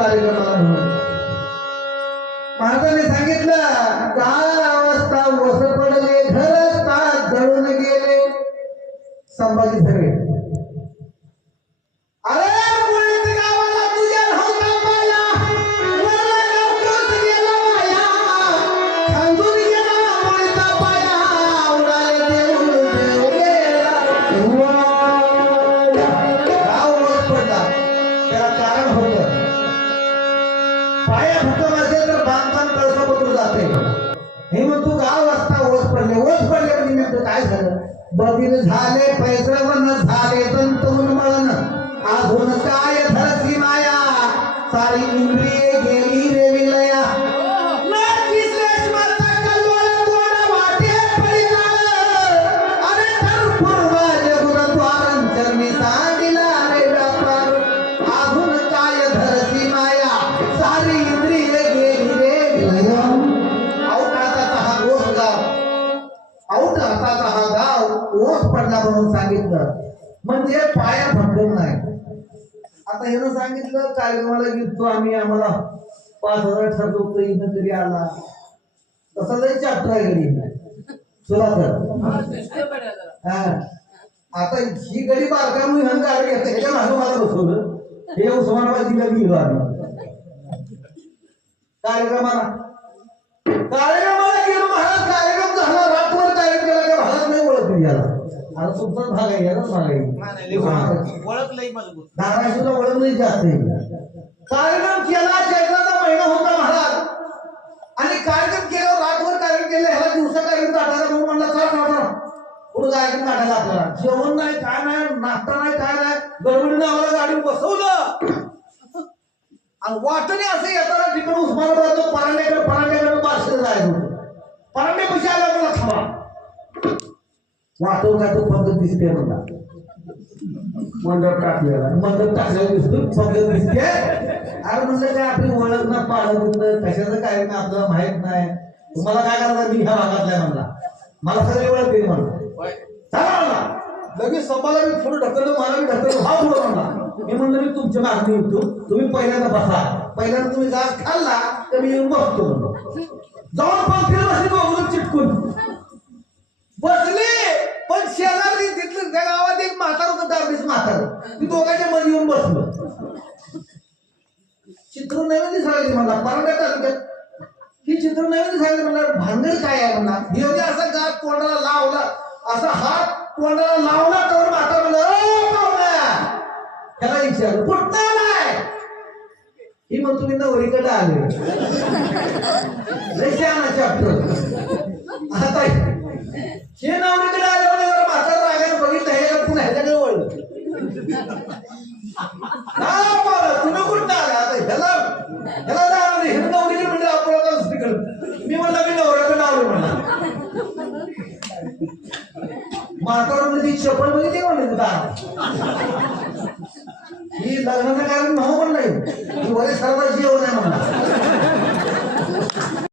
कार्यक्रमाला म्हणून. महाराजांनी सांगितलं का त्याला कारण पाया असेल तर बांधकाम कळसापत्र जाते. हे मग तू गाव वाजता ओस पडले. ओस पडले म्हणजे निमित्त काय झालं? बदील झाले पैसवन झाले तंतून मळण. अजून काय धरती माया? सारी इंद्रिये गेली म्हणून सांगितलं. म्हणजे पाया भक्कम नाही. आता हे सांगितलं कार्यक्रमाला गेलतो आम्ही आम्हाला पाच हजार ठरवतो इथं तरी आला. तसा लई चॅप्टर आहे घरी तुला तर. हा. आता ही गडी बारकामुळे ह्यानं गाडी घेतली. ह्याच्या मागं मला बसवलं. हे उस्मानाबाद जिल्ह्यात आम्ही कार्यक्रमाला. कार्यक्रमाला गेलो महाराज. कार्यक्रम झाला. रातभर कार्यक्रम केला का महाराज नाही ओळखली याला. आता तुमचाच भाग आहे यालाच भाग आहे. ओळख लई मजबूत धाराशिवला ओळख नाही. जास्त. कार्यक्रम केला चैत्राचा महिना होता महाराज. आणि कार्यक्रम केल्यावर रातभर कार्यक्रम केला ह्याला दिवसा कार्यक्रम काढायला म्हणून म्हणला चला ना पुढे कार्यक्रम काढायला आपल्याला. जेवण नाही काय नाही नाश्ता नाही काय नाही. गडबडीने आम्हाला गाडी बसवलं. आणि वाटणे असं येताना तिकडून उस्मानाबाद परांड्याकडे परांड्याकडे बारशे जायचं होतं परांडे पैसे आला मला थांबा वाटव काय तो पद्धत दिसते मला मंडप टाकलेला. मंडप टाकलेला दिसतो पद्धत दिसते. अरे म्हणलं काय आपली ओळख ना पाळत होतं. कशाचं काय ना आपल्याला माहीत नाही. तुम्हाला काय करायचं? मी ह्या भागातला म्हणला. मला सगळी ओळख देईल म्हणलं. चला म्हणला. लगेच सपाला मी थोडं ढकललं मला मी ढकललं. हा पुढं म्हणला. मी म्हणलं मी तुमच्या मागणी येतो. तुम्ही पहिल्यांदा बसा. पहिल्यांदा तुम्ही घास खाल्ला तर मी येऊन बसतो म्हणलो. जाऊन पंक्तीला नैवेद्य नवीन म्हणणार मला तालुक्यात ही चित्र नवीन सांगायचं म्हणणार भांडण काय आहे म्हणणार हे असा गात तोंडाला लावला असा हात तोंडाला लावला तर माता म्हणलं त्याला विचार कुठं नाही ही मग तुम्ही नवरीकडे आले. लय चॅप्टर आता हे नवरीकडे आल्यावर जर म्हातारा रागायला बघितलं हे पुन्हा ह्याच्याकडे वळलं हा पाहुणा तुम्ही कुठं आला आता ह्याला ह्याला जाणार नाही हे नवरीकडे म्हणजे आपल्याला दुसरीकडे मी म्हणलं मी नवऱ्याकडे आलो म्हणला म्हातारा ती चपलमध्ये ते म्हणलं दार लग्नाचं कारण भाऊ पण नाही वरे सर्व जेवण आहे म्हणा